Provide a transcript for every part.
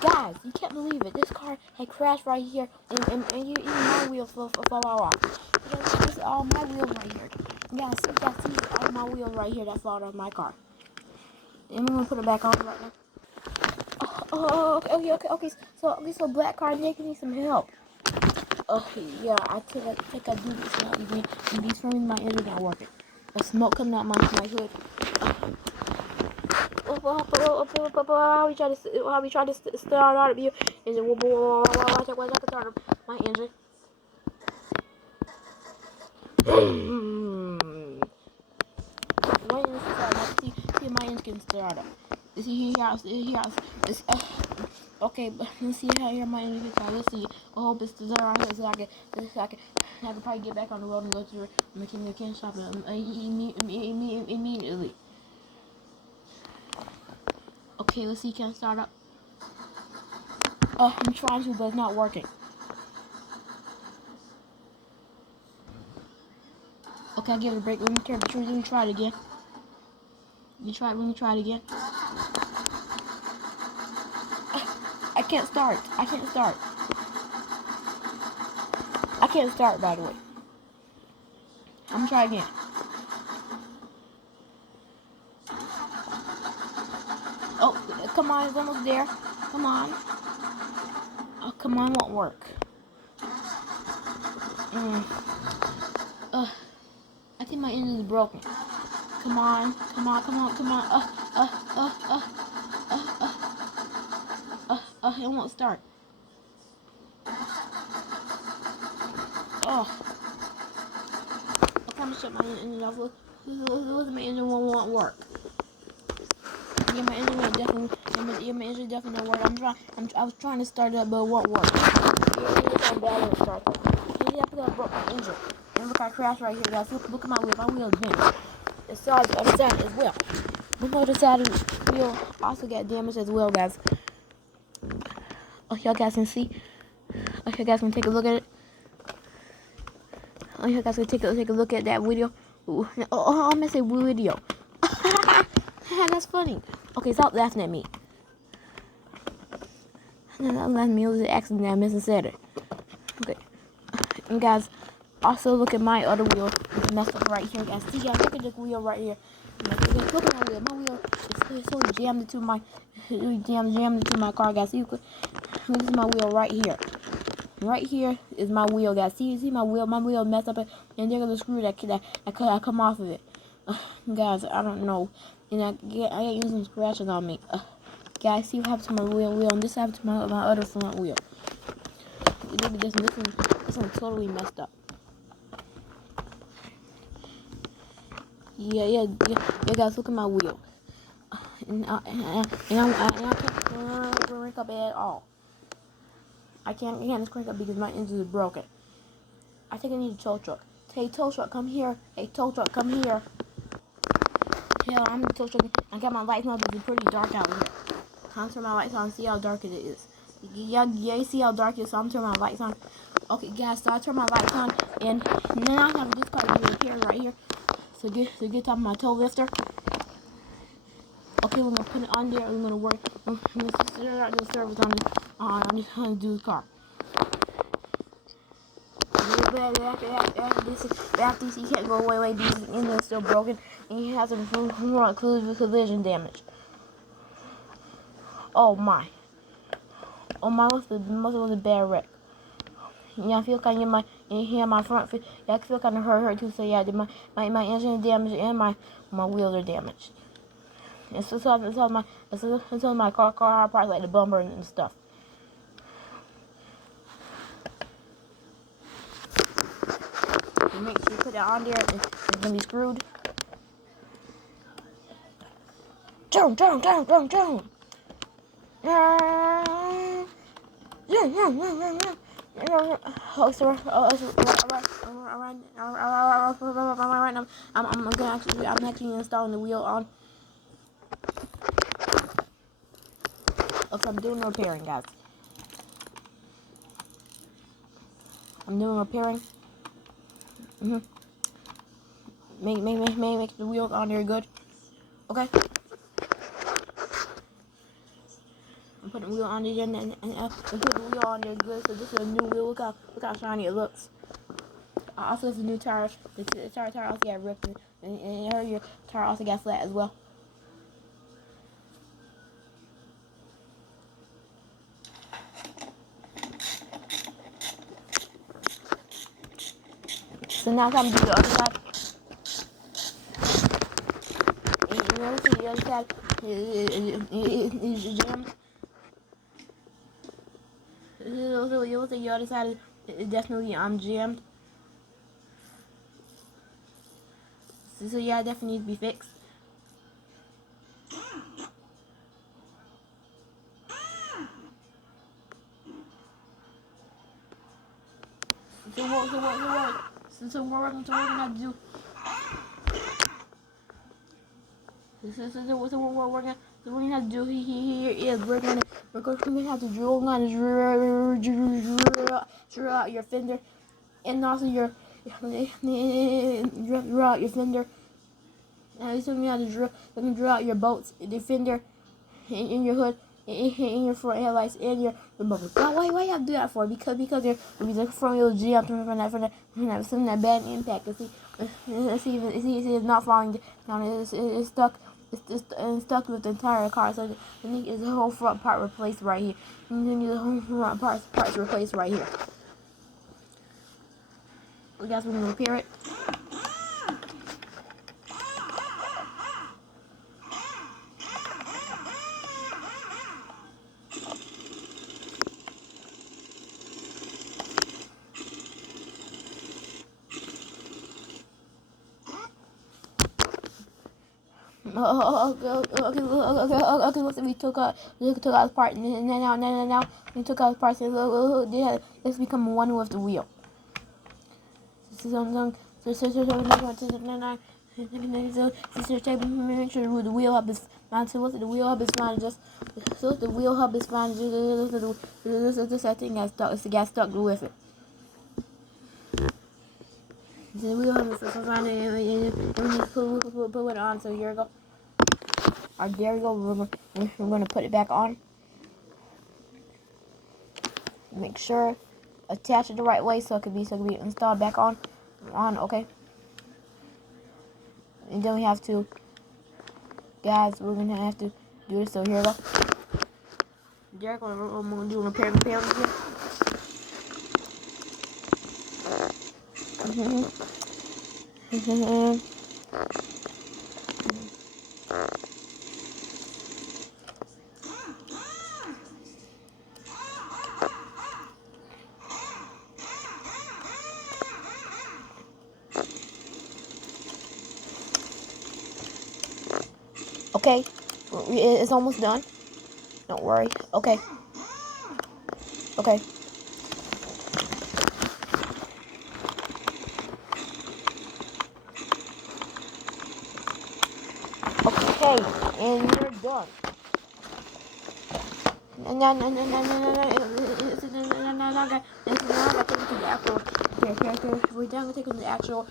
Guys, you can't believe it. This car had crashed right here, and even my wheels fell off. This is all my wheels right here. Guys, see all my wheels right here that fall off my car. And we're gonna put it back on right now. Okay. So Black Car Nick needs some help. Okay, yeah, I think I do this now. These frames, my engine not working. The smoke coming out my hood. How we try to start out of you? Is it watch I can start my engine? My engine started. See my engine can start up. See here. Okay, but let's see how here my engine can. Let's see. I hope it's the right here so I can probably get back on the road and go to the mechanic shop immediately. Okay, let's see. Can I start up? I'm trying to, but it's not working. Okay, I'll give it a break. Let me try it again. Let me try it again. I can't start. I can't start, by the way. I'm gonna try again. Oh, come on, it's almost there. Come on. Oh, come on, won't work. I think my engine is broken. Come on. It won't start. Okay, I'm gonna shut my engine off. Look, my engine won't work. Yeah, my engine definitely won't work. I was trying to start it up, but it won't work. Yeah, I'm bad at starting. Yeah, I broke my engine. And look, I crashed right here, guys. Look at my wheel. My wheel is bent. It's on the other side as well. The other side of the wheel also got damaged as well, guys. Oh, y'all guys can see. Oh, y'all guys can take a look at it. Oh, y'all guys can take a look at that video. I'm gonna say video. That's funny. Okay, stop laughing at me. Not laughing at me. It was an accident. I missed and said it. Okay. And guys, also look at my other wheel. It's messed up right here, guys. See, guys, look at this wheel right here. Look at my wheel. My wheel is so jammed into my car, guys. See, this is my wheel right here. Right here is my wheel, guys. See my wheel. My wheel messed up, and there's a screw that come off of it. Guys, I don't know. And I get using some scratches on me. Guys, see what happened to my wheel, and this happened to my other front wheel. This one's totally messed up. Yeah, guys, look at my wheel. And I can't crank up at all. I can't crank up because my engine is broken. I think I need a tow truck. Hey, tow truck, come here. Hey, tow truck, come here. Hell, I'm the tow truck. I got my lights on, but it's pretty dark out here. I'll turn my lights on and see how dark it is. Yeah, you see how dark it is, so I'm turning my lights on. Okay, guys, so I turn my lights on, and then I have this part of here right here. So get top of my tow lifter. Okay, we're gonna put it on there, and we're gonna work. I'm gonna start the service on this car. After this, he can't go away. This engine is still broken, and he has some collision damage. Oh my, must was a bad wreck. Yeah, I feel kind of my front. Yeah, I feel kind of hurt too. So yeah, my engine is damaged and my wheels are damaged. And so my car parts like the bumper and stuff. And make sure you put it on there. It's gonna be screwed. Down. Oh, sorry. Right now, I'm actually installing the wheel on. Okay, I'm doing repairing, guys. I'm doing repairing. Make the wheels on there good. Okay. and put the wheel on there and put the wheel on there good. So this is a new wheel. Look how shiny it looks. Also, it's a new tire. The tire also got ripped, and your tire also got flat as well. So now come to the other side. And you want to see the other side is jammed. So you will see the other side is definitely jammed. So yeah, it definitely needs to be fixed. So what we're gonna do. So what we're gonna have to do here is we're gonna have to drill out your fender, and also drill out your fender. So we have to drill out your bolts, the fender, in your hood, in your front headlights, and your bumper. Why you have to do that for? Because the front wheel jammed from that bad impact. See if it's not falling down. It's stuck. It's stuck with the entire car. So I think it's the whole front part replaced right here. And then the whole front parts replaced right here. So guys, we're gonna repair it. Okay, listen, we took out the part, and now we took out the parts, let's become one with the wheel. So make sure the wheel hub is fine. So look at the wheel hub is fine. Just so the wheel hub is fine. Just that thing got stuck. It's got stuck with it. The wheel hub is fine, and we just put it on. So here we go. Alright, there we go. We're gonna put it back on. Make sure attach it the right way so it could be installed back on. Okay. And then we have to, guys, we're gonna have to do this. So here we go. Derek, I'm gonna do a repair here. Okay, it's almost done. Don't worry. Okay. Okay. Okay, and you're done. And now we're done taking the actual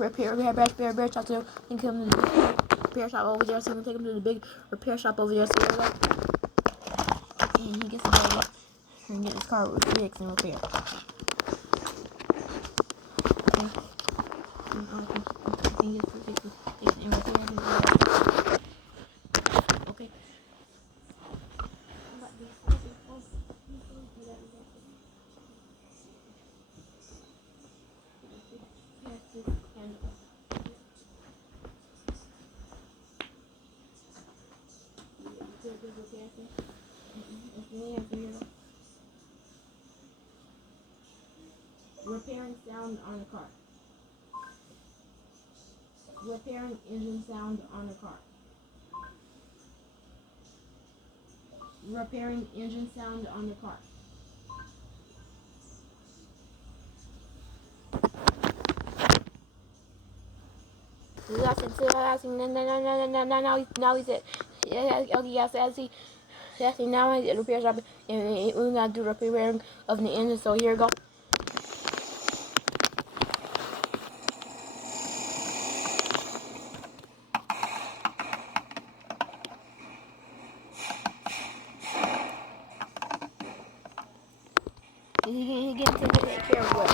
repair shop. So we can come to the repair shop over there. So we can take him to the big repair shop over there. So he gets the bag and get his car fixed and repaired. Okay. Repairing sound on the car. Repairing engine sound on the car. Repairing engine sound on the car. Now he's at, now he's at repair shop, and we're gonna do repairing of the engine. So here we go. get into the repair with.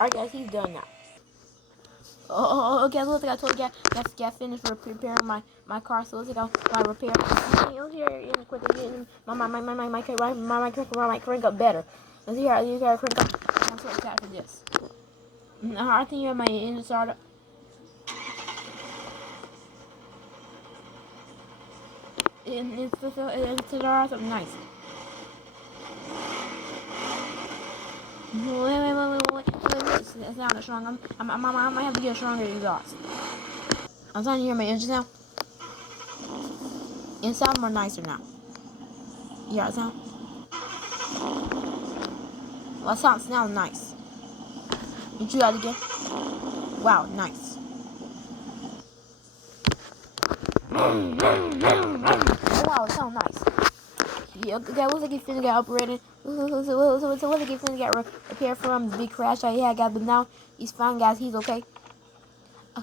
Alright guys, he's done now. Okay, looks like I told you guys finished repairing my car, so looks like I repair. Here in quickly, my crank up better. Let's see how you gotta crank up. I'm so excited for this. I think you have my engine started. It's awesome, nice. Wait. It's not that strong. I might have to get a stronger exhaust. I'm starting to hear my engine now. It sounds more nicer now. You hear it sound? Well, it sounds nice. You try that again? Wow, nice. Wow, it sounds nice. Yeah, okay, looks like he finna get operated. So looks like he finna get repaired from the big crash that he had, guys. But now he's fine, guys. He's okay. I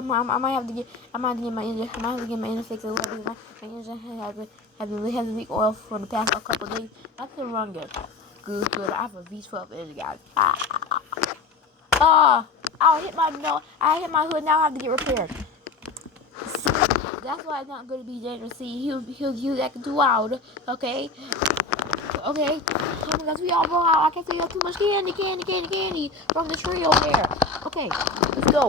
might have to get my engine. I might have to get my engine fixed a little bit. My engine has been leak oil for the past couple of days. I could run good. Good. I have a V12 engine, guys. I hit my nose. I hit my hood. Now I have to get repaired. See, that's why it's not going to be dangerous. See, he'll act too loud. Okay. Okay. Oh my gosh, we all go out. I can't see too much candy from the tree over there. Okay, let's go.